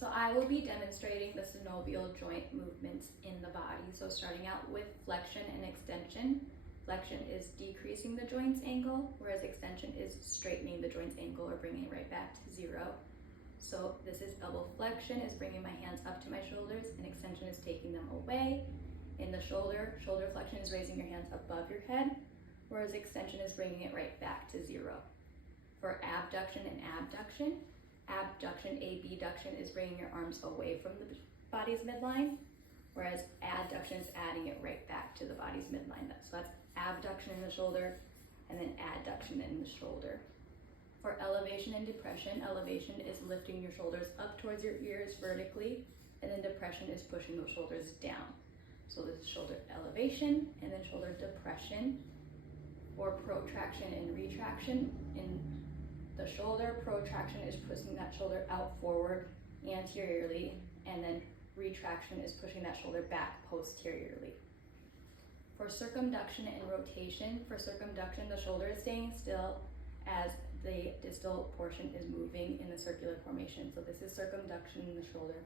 So I will be demonstrating the synovial joint movements in the body. So starting out with flexion and extension. Flexion is decreasing the joint's angle, whereas extension is straightening the joint's angle or bringing it right back to zero. So this is elbow flexion, is bringing my hands up to my shoulders, and extension is taking them away. In the shoulder flexion is raising your hands above your head, whereas extension is bringing it right back to zero. For abduction and abduction, abduction is bringing your arms away from the body's midline, whereas adduction is adding it right back to the body's midline. So that's abduction in the shoulder and then adduction in the shoulder. For elevation and depression, elevation is lifting your shoulders up towards your ears vertically, and then depression is pushing those shoulders down. So this is shoulder elevation and then shoulder depression. For protraction and retraction, in the shoulder, protraction is pushing that shoulder out forward anteriorly, and then retraction is pushing that shoulder back posteriorly. For circumduction and rotation, for circumduction, the shoulder is staying still as the distal portion is moving in the circular formation. So this is circumduction in the shoulder.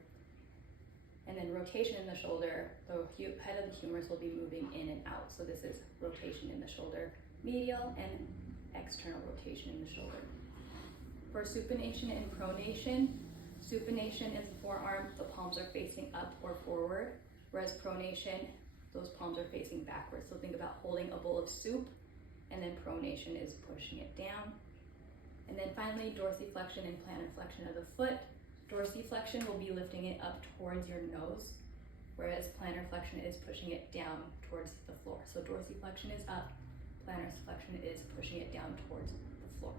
And then rotation in the shoulder, the head of the humerus will be moving in and out. So this is rotation in the shoulder, medial and external rotation in the shoulder. For supination and pronation, supination is the forearm, the palms are facing up or forward, whereas pronation, those palms are facing backwards. So think about holding a bowl of soup, and then pronation is pushing it down. And then finally, dorsiflexion and plantar flexion of the foot. Dorsiflexion will be lifting it up towards your nose, whereas plantar flexion is pushing it down towards the floor. So dorsiflexion is up, plantar flexion is pushing it down towards the floor.